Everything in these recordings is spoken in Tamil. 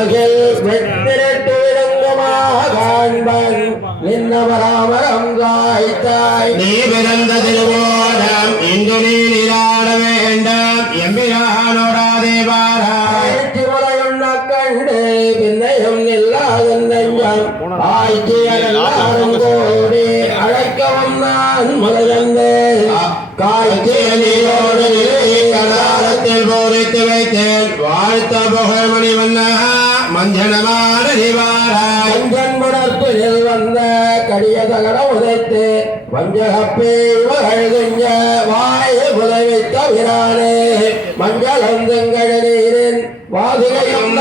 மகிழ் வெற்றிரட்டு விளங்குமாக காண்பன் நின்னவராமரம் காய்த்தாய் நீ பிறந்த திருவோணம் இன்று நீ நீராட வேண்டாம் எம்பிரானோடாதே பாராய் முறையுண்ண கண்டு பின்னையும் இல்லாத நெஞ்சம் ஆய்ச்சியெல்லாரும் கோடி அழைக்கவும் நான் முறையந்தேன் காய்ச்சிய நீரோடு கடாரத்தில் போரித்து வைத்தேன் வாழ்த்த புகழ்மணி வண்ண மஞ்சனமான நிவாராய் கஞ்சன் புணர்ப்பில் வந்த கடிய தகட உதைத்து வஞ்சகப்பே மகழ்கின்ற வாயை புதைவித்த விரானே மஞ்சளம் செங்கட நீரின் வாதிகையும்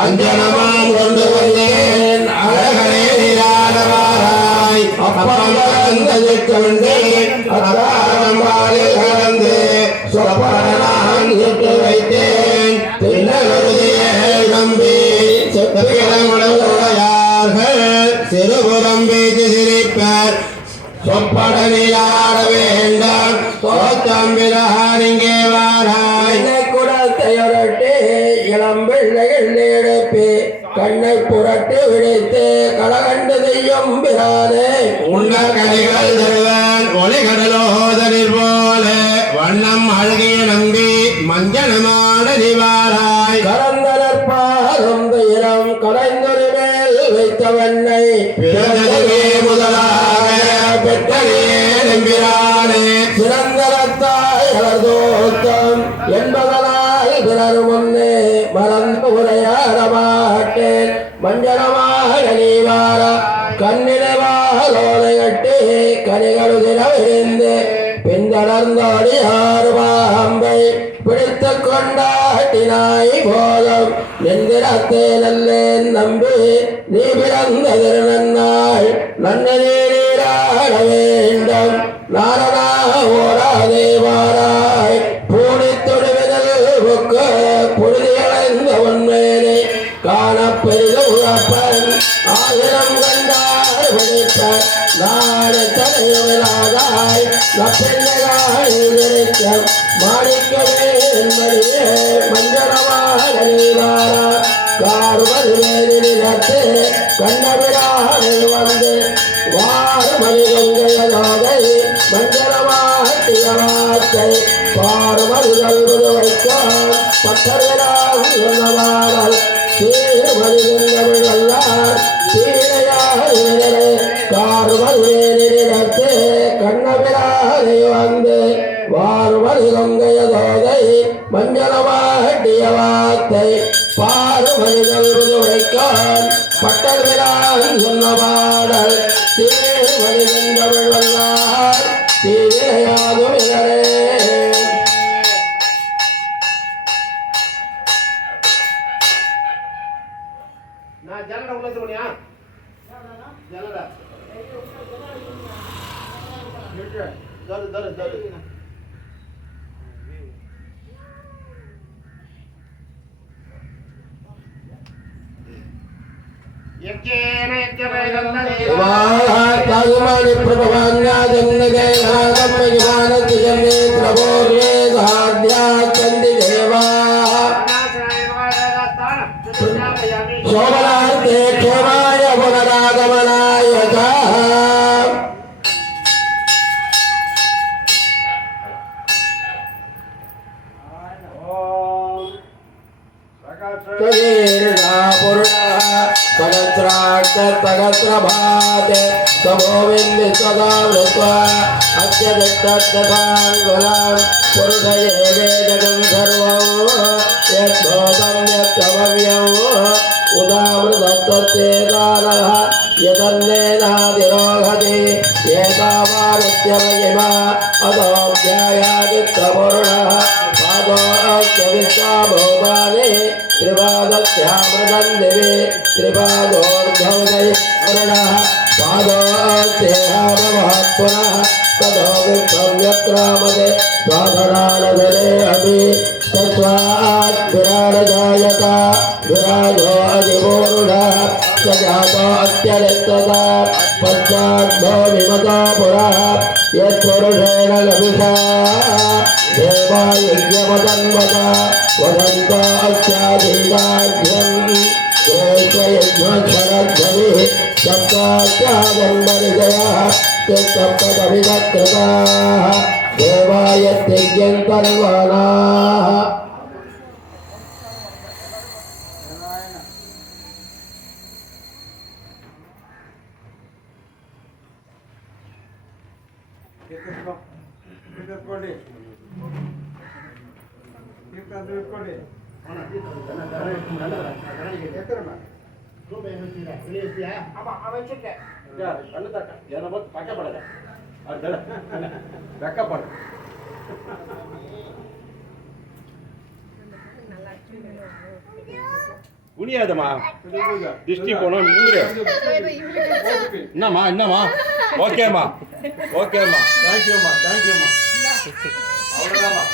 அஞ்சனமாம் கொண்டு வந்தேன் அழகனே நீராடவாராய் அப்பம் கலந்தது கொண்டு அதாரம் பாலில் கலந்து சொப்பனான் சுட்டு வைத்தேன் திண்ணருதியை நம்பி செப்பிடமுடையார்கள் சிறுபுறம் பேச்சு சிரிப்பர் சொப்பட நீராட வேண்டாம் சோத்தம்பிரான் இங்கே வாராய் குடத்தையொரட்டி இளம் பிள்ளைகள் எடுப்பி கண்ணை புரட்டி விழித்து களகண்டு செய்யும் பிரானே உண்ண கனிகள் தருவன் ஒளிகடலோதனில் போல வண்ணம் அழகிய நம்பி மஞ்சனமான நிவாராய் கலந்தனற்பாலும் துயரம் கலைந்தொரு மேல் வைத்த வெண்ணை பிறந்ததுவே முதலாக பெற்றனே நம்பிரானே சிறந்தரத்தாய் வளர்தோத்தம் என்பதனால் பிறர் முன்னே மறந்து உரையாட மாட்டேன் மஞ்சளமாக நீவார கண்ணினைவாலோதை கட்டி கனிகளுதிர விரிந்து பின்தொடர்ந்தோடி ஆறு பாம்பை பிடித்து கொண்டாட்டினாய் போதும் நிந்திரத்தே நல்லேன் நம்பி நீ பிறந்த திருநன்னாள் நன்ன நீராட வேண்டும் நாரணா ஓராதே வாராய் பூணி தொடுவிதல் புக்கு புழுதியடைந்த உண்மையினை காணப்பெரிது உழப்பன் ஆயிரம் கண்டாய் பிடிப்ப நாடு தலையுமிலாதாய் நப்பெண்ணகாய் நினைக்கம் மாணிக்கவே என்படியே மஞ்சளமாக நீவாரா கார்வது வேலினத்து கண்ணவிடாமல் வந்து வாருமதி கொங்கையதோதை மஞ்சளமாட்டிய வார்த்தை பாருமதிகள் வைத்தான் பட்டவிடாமல் சொன்னவாரல் தீர்மதி கொண்டவள் அல்லார் தீரையாகிறே கார்வது வேலினத்து கண்ணவிடாதை வந்து வாருமதி கொங்கையதோதை மஞ்சளமாட்டிய வார்த்தை பாருமதிகள் வைத்தான் பட்டவிடால் சொன்ன பாடல் தீர்மதி கொண்டவள் அல்லார் தீரையாகிறே தகுமணி பிரபவான்யாதன்னகே நாகம்மகிமானத்து ஜன்னே பிரபோர்வே சாத்யா சந்தி தேவா சோமனார்த்தே க்ஷேமாய புனராகமனாய तगत्रभात तमोविन्दि सदा वृत्वा अद्य दत्तत्तथाङ्गुलां पुरुषये वेदकं सर्वं यद्भूतं यत्तमव्यं उदामृतत्वचेतानः यदन्नेनाधिरोहति एतावानित्य महिमा अतोऽध्यायादित्यपूर्णः पादोऽस्य विश्वाभूतानि त्रिपादस्यामृतं दिवि त्रिपादोर्धौदय वर्णः पादोऽस्येहामवः पुनः तदोऽवित्तं यत्रामते स्वाधनानधरे अपि तस्मात् विराडजायत विराजो अधिपूर्णः स जातो अत्यरिक्तता पश्चाद्भो विमतो पुरः यत्पुरुषेण लभुषा देवा यज्ञमतन्वता वदन्तो अस्याधीनान् सप्ताचारन्मनिजयः चित्तपदभिधकृताः देवाय त्यज्यन्तर्वाणाः குனியாதம்மா திருஷ்டி போனோம் என்னம்மா ஓகேம்மா தேங்க்யூம்மா அவ்வளோதாம்மா